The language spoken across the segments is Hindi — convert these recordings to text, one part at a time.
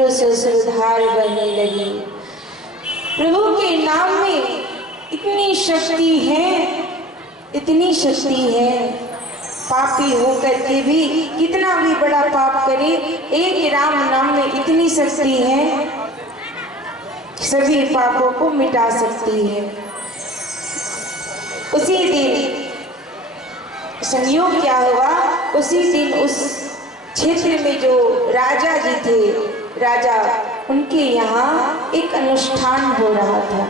नेत्रों से सुधार बहने लगी। प्रभु के नाम में इतनी शक्ति है, इतनी शक्ति है। पापी होकर के भी कितना भी बड़ा पाप करे, एक राम नाम में इतनी शक्ति है, सभी पापों को मिटा सकती है। उसी दिन संयोग क्या हुआ, उसी दिन उस क्षेत्र में जो राजा जी थे, राजा, उनके यहाँ एक अनुष्ठान हो रहा था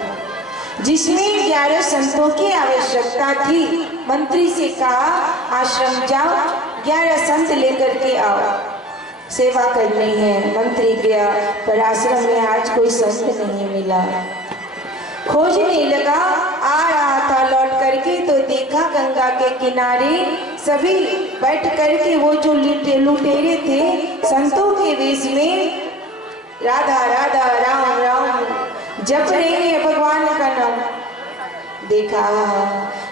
जिसमें 11 संतों की आवश्यकता थी। मंत्री से कहा आश्रम जाओ, 11 संत लेकर के आओ, सेवा करनी है। मंत्री गया, पर आश्रम में आज कोई संत नहीं मिला। खोजने लगा, आ रहा था लौट करके तो देखा गंगा के किनारे सभी बैठ करके वो जो लुटेरे थे संतों के वेश में राधा राधा राम राम जप रहे हैं भगवान का नाम। देखा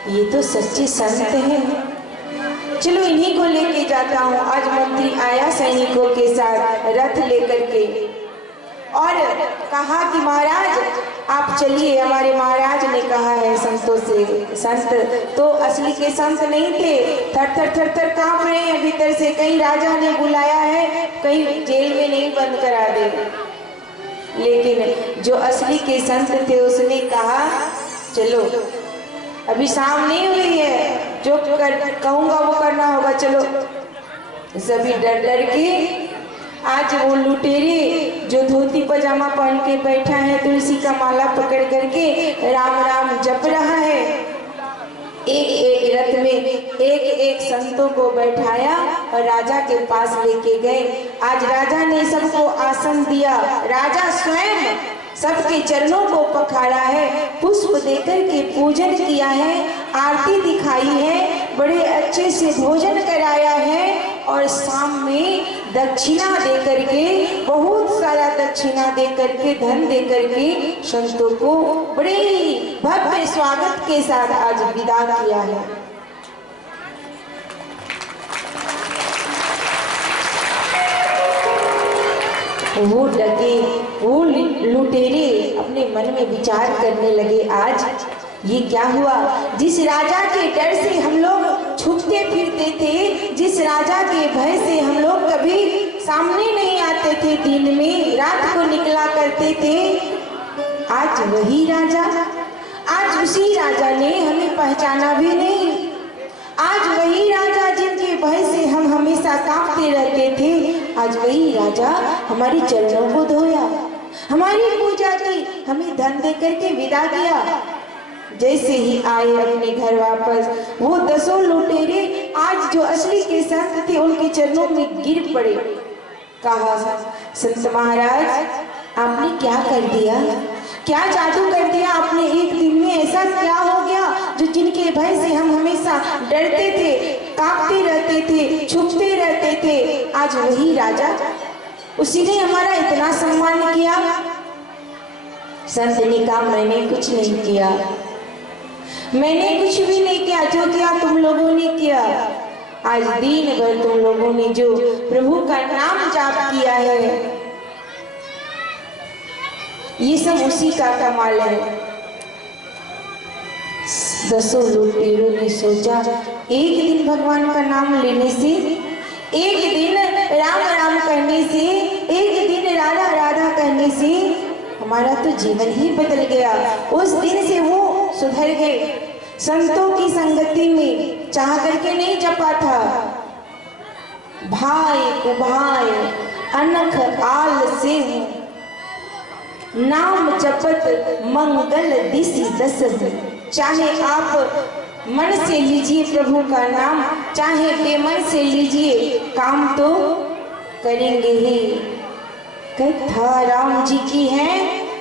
ये तो सच्चे संत हैं, चलो इन्हीं को लेके जाता हूँ। आज मंत्री आया सैनिकों के साथ रथ लेकर के और कहा कि महाराज आप चलिए। हमारे महाराज ने कहा है संतों से, संत तो असली के संत नहीं थे, थर थर थर थर कांप रहे हैं भीतर से, कहीं राजा ने बुलाया है, कहीं जेल में नहीं बंद करा दे। लेकिन जो असली के संत थे उसने कहा चलो अभी शाम नहीं हुई है, जो कहूँगा वो करना होगा, चलो। सभी डर डर के आज वो लुटेरे जो धोती पजामा पहन के बैठा है, तुलसी का माला पकड़ करके राम राम जप रहा है। एक एक रथ में एक एक संतों को बैठाया और राजा के पास लेके गए। आज राजा ने सबको आसन दिया, राजा स्वयं सबके चरणों को पखारा है, पुष्प देकर के पूजन किया है, आरती दिखाई है, बड़े अच्छे से भोजन कराया है और शाम में दक्षिणा दे करके, बहुत सारा दक्षिणा दे करके, धन दे करके संतों को बड़े भव्य स्वागत के साथ आज विदा किया है। वो डगे, वो लुटेरे अपने मन में विचार करने लगे, आज ये क्या हुआ। जिस राजा के डर से हम लोग छुपते फिरते थे, जिस राजा के भय से हम लोग कभी सामने नहीं आते थे, दिन में रात को निकला करते थे, आज वही राजा, आज उसी राजा ने हमें पहचाना भी नहीं। आज वही राजा जिनके भय से हम हमेशा कांपते रहते थे, आज वही राजा हमारे चरणों को धोया, हमारी पूजा की, हमें धन देकर के विदा किया। जैसे ही आए अपने घर वापस, वो 10 लुटेरे आज जो असली के संत थे उनके चरणों में गिर पड़े। कहा संत महाराज आपने क्या कर दिया, क्या जादू कर दिया आपने, एक दिन में ऐसा क्या हो गया जो जिनके भय से हम हमेशा डरते थे, कांपते रहते थे, छुपते रहते थे, आज वही राजा, उसी ने हमारा इतना सम्मान किया। संत ने कहा मैंने कुछ नहीं किया, मैंने कुछ भी नहीं किया, जो किया तुम लोगों ने किया। आज दिन भर तुम लोगों ने जो प्रभु का नाम जाप किया है, ये सब उसी का कमाल है। 10 लुटेरों ने सोचा एक दिन भगवान का नाम लेने से, एक दिन राम राम कहने से, एक दिन राधा राधा कहने से हमारा तो जीवन ही बदल गया। उस दिन से वो सुधर गए, संतों की संगति में चाह करके नहीं जपा था, भाई उभाय अनख आल से नाम जपत मंगल दिशि दस। चाहे आप मन से लीजिए प्रभु का नाम, चाहे बेमन से लीजिए, काम तो करेंगे ही। कथा राम जी की है,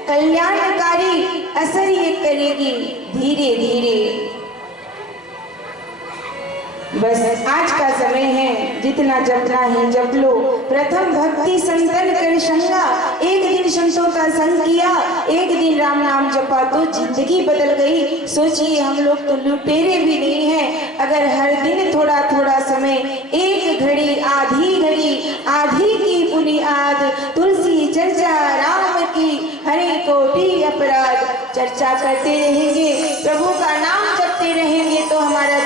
कल्याणकारी असर ये करेगी धीरे धीरे। बस आज का समय है, जितना जपना है जप लो। प्रथम भक्ति संतन कर संगा, एक दिन संतों का संग किया, एक दिन राम नाम जपा तो जिंदगी बदल गई। सोचिए हम लोग तो लुटेरे भी नहीं हैं, अगर हर दिन थोड़ा थोड़ा समय, एक घड़ी आधी की बुनियाद, तुलसी चर्चा राम की हरि कोटि अपराध। चर्चा करते रहेंगे, प्रभु का नाम जपते रहेंगे तो हमारा